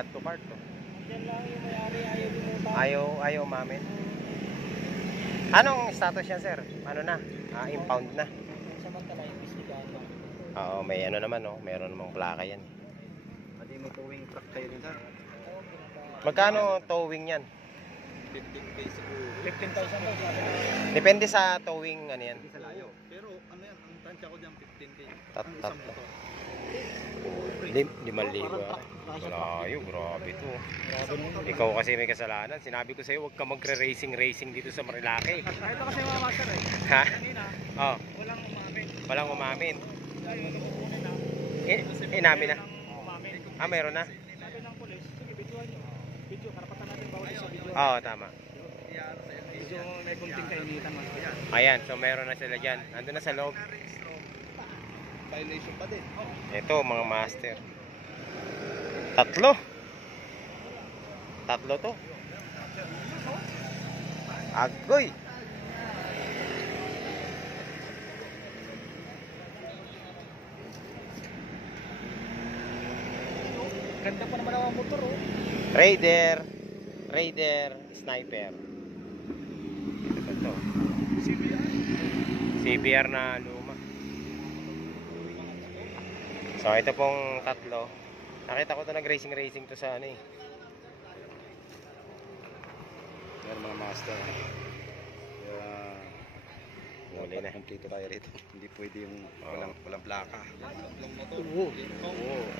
add to cart to. Yan lang yung may-ari, ayaw limutan. Ayaw umamin. Anong status yan, sir? Ano na? Impound na. Samantala, imbestigahan lang. Oo, may ano naman, no? Meron namang plaka yan. Pati may towing truck kayo rin, sir. Magkano towing yan? 15K siguro. 15,000 daw sabi na. Depende sa towing, ano yan. Hindi sa layo. Pero ano yan, ang tansya ko dyan 15K. Ang Tat. isang motor. 5,000. Malayo, grabe to. Ikaw kasi may kasalanan. Sinabi ko sa'yo, huwag ka magre-racing dito sa Marilake. Ito kasi mga master eh. Ha? Kanina, Oh, walang umamin. walang umamin. Dahil yung kukunin na. Inamin na. Umamin. Meron na. Sabi ng polis, sige, videoan nyo. Video, karapatan natin bawal sa video. Oo, tama. Medyo may kunting kainitan man. Ayan, so meron na sila dyan. Ando na sa loob. Violation pa din. Ito, mga master. Tatlo to. Agoy. Ganda pa naman ang motor oh. Raider, Sniper. Ito pa to. CBR na luma. So ito pong tatlo. Nakita ko to nag-racing to sa ano eh. Yan mga master. Kaya Muli na. kompleto tayo rito. Hindi pwede yung walang plaka. Oo.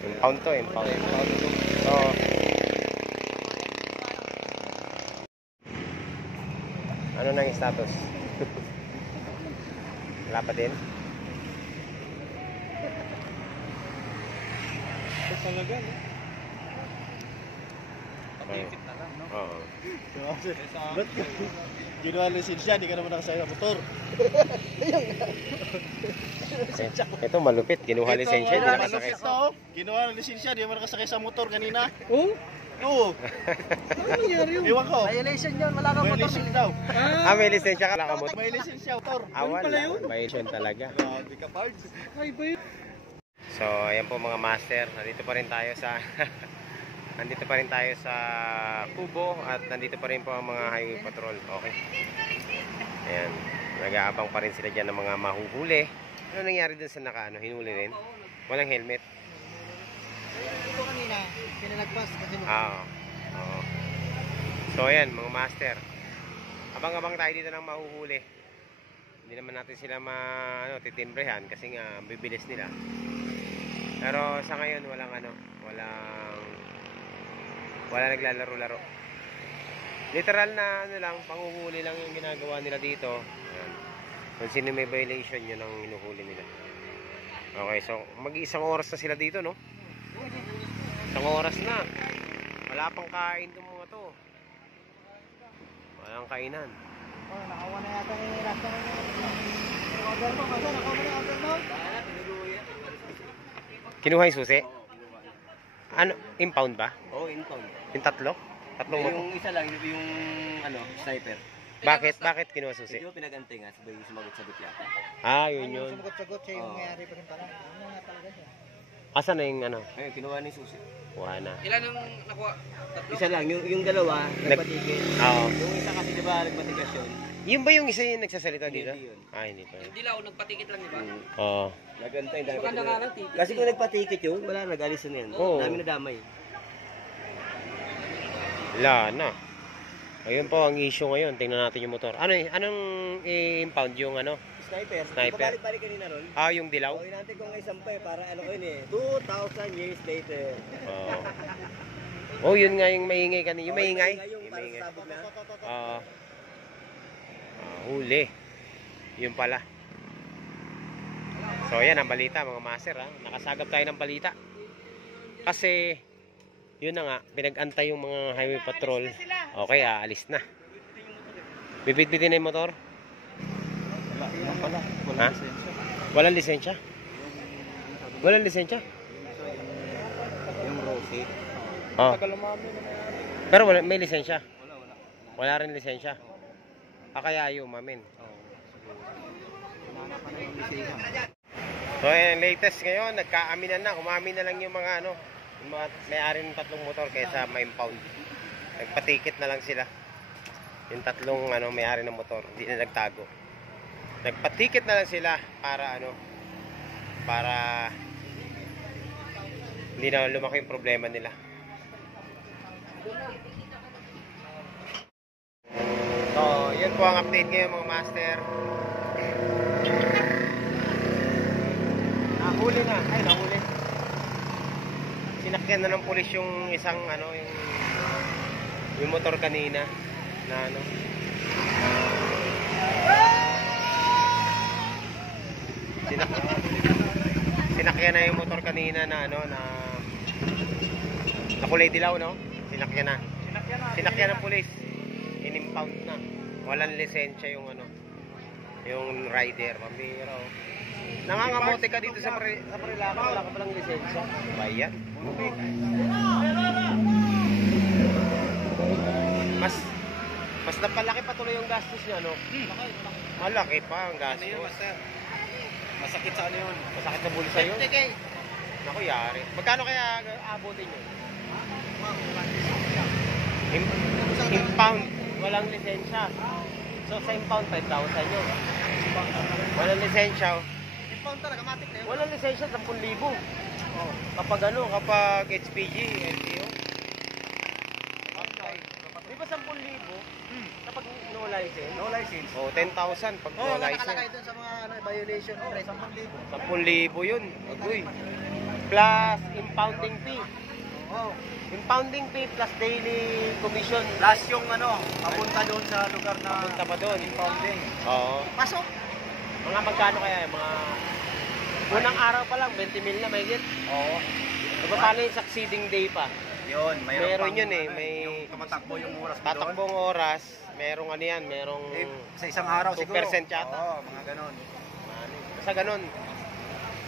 Impound to, impound. So, ano na yung status? Wala pa din? Talaga no? Patikit na lang, no? Oo. Ba't ginawa lisensya, di ka naman nakasaya sa motor. Ito malupit, kinuha lisensya, hindi nakasakit. Ginawa lisensya, di naman nakasakay sa motor kanina. Oh? Oo. Ano nangyari yun? Iwan ko. Violation yun, wala kang motor. Violation daw. May lisensya ka lang mo. May lisensya, motor. Wala. Violation talaga. Grabe ka, Pards. Ay ba yun? So, ayan po mga master. Nandito pa rin tayo sa Kubo at nandito pa rin po ang mga highway patrol. Okay. Ayan. Nag-aabang pa rin sila dyan ng mga mahuhuli. Ano nangyari dun sa hinuli rin? Walang helmet. Ito kanina, pinalagpas kasi mo. Oo. So, ayan mga master. Abang-abang tayo dito ng mahuhuli. Hindi naman natin sila titimbrehan kasi nga bibilis nila. Pero sa ngayon walang naglalaro-laro. Literal na lang, panguhuli lang yung ginagawa nila dito. Ayan. Kung sino may violation, yun ang hinuhuli nila. Okay, so mag-isang oras na sila dito, no? Isang oras na. Wala pang kain itong mga to. Walang kainan. Oh, nakawa na yata yung last na order mo. Kasi nakawa na yung order mo. Kinuha yung susi? Ano? Impound ba? Oo, impound. Yung tatlo? Tatlong motor? Yung isa lang, yung sniper. Bakit kinuha susi? Medyo pinagantay nga, sabay sumagot-sagot yata. Yun yun. Sumagot-sagot siya yung mayari pa rin pala. Ano nga talaga siya? Asan na yung Ayun, kinuha ni susi. Kuha na. Ilan ang nakuha? Tatlo? Isa lang, yung dalawa, nagpatikit. Oo. Yung isa kasi diba, nagpatigasyon. Yun ba yung isa yung nagsasalita Hindi dito? yun. Hindi pa yun. Hindi lang, nagpatikit lang, di ba? Oo. Nagantay, Maganda nga lang, ticket. kasi kung nagpatikit yun, wala, nag-alis na yan. Oo. Dami na damay. Wala na. Ayun po ang issue ngayon. Tingnan natin yung motor. Anong i-impound yung Sniper. Sniper. Pabalik-balik kanina ron. yung dilaw? Oo, inantay ko nga isang pa para ano ko yun eh. 2,000 years later. Oo. Yun nga yung maingay kanina. Yung maingay? Yung Yung parang maingay. sabog na. Huli. Yun pala. So ayan ang balita mga master ha. Nakasagap tayo ng balita. Kasi yun na nga, pinag-antay yung mga highway patrol. Okay, aalis na. Bibit-bitin na yung motor? Wala pala. Ha? Walang lisensya? Walang lisensya? Yung Rosie. Oh. Tagal umami na yan. Pero may lisensya? Wala rin lisensya? Kaya ayaw umamin. Hinanapan na yung lisensya. So ayan, latest ngayon, nagkaaminan na. Umamin na lang yung mga Yung mga may-ari ng tatlong motor kaysa ma-impound. Nagpatikit na lang sila. Yung tatlong may-ari ng motor, hindi na nagtago. Nagpatikit na lang sila para para hindi na lumaki yung problema nila. So, yun po ang update ngayon mga master. Nahuli na. Ay, nahuli. Sinakyan na ng pulis yung isang yung motor kanina na sinakyan na yung motor kanina na na kulay dilaw, no? Sinakyan na. Sinakyan ng pulis. In-impound na. Walang lisensya yung yung rider. Pambira, oh. Nangangamote ka dito sa Marilaki, wala ka palang lisensya. Bayan. Mas napalaki pa tuloy yung gastos niya, no? Malaki pa ang gastos. Masakit sa ano yun? Masakit na bulsa yun. Naku, yari. Magkano kaya abutin yun? Impound. Walang lisensya. So sa impound, 5,000 yun. Walang lisensya. Impound talaga, matik na yun. Walang lisensya, 10,000. Kapag kapag HPG, LTO. Di ba 10,000? Kapag no license? No license. Oh, 10,000 pag no license. Nakalagay dun sa mga violation. 10,000 yun. Agoy. Plus impounding fee. Oh. Impounding fee plus daily commission. Plus yung papunta doon sa lugar na Papunta pa doon. impounding. Oo. Pasok. Mga magkano kaya? Mga unang araw pa lang, 20,000 na may git. Oo. Diba paano yung succeeding day pa? Yun, Meron yun eh. May yung tumatakbo yung oras mo doon. tatakbong oras. Merong merong Sa isang araw 2% siguro. yata. Oo, mga ganon. Basta ganun.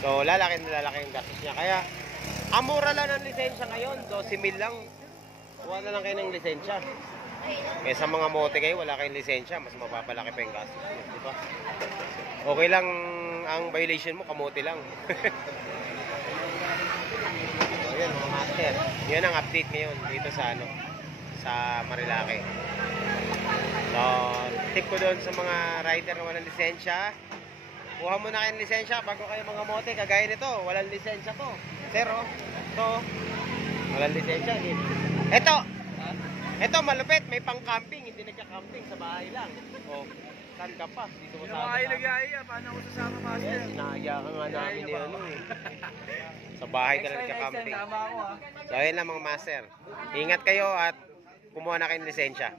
So, lalaki yung gastos niya. Kaya, ang mura lang ng lisensya ngayon, 12,000 lang. Kuha na lang kayo ng lisensya. Kaya sa mga mote kayo, wala kayong lisensya, mas mapapalaki pa yung gastos niyo, di ba? Okay lang ang violation mo, kamote lang. So, yun mga master. Yan ang update ngayon dito sa sa Marilaki. So, tip ko doon sa mga rider na walang lisensya. Kuha mo na kayong lisensya bago kayo mga mote. Kagaya nito, walang lisensya to. Zero. Ito, walang lisensya. Ito, malupit. May pang-camping. Hindi nagka-camping. Sa bahay lang. O, saan ka pa? Dito mo sa Paano ako sasama, master? Sinahaya ka nga namin ni Sa bahay ka lang nagka-camping. Tama ako, So, ayun lang mga master. Ingat kayo at kumuha na kayong lisensya.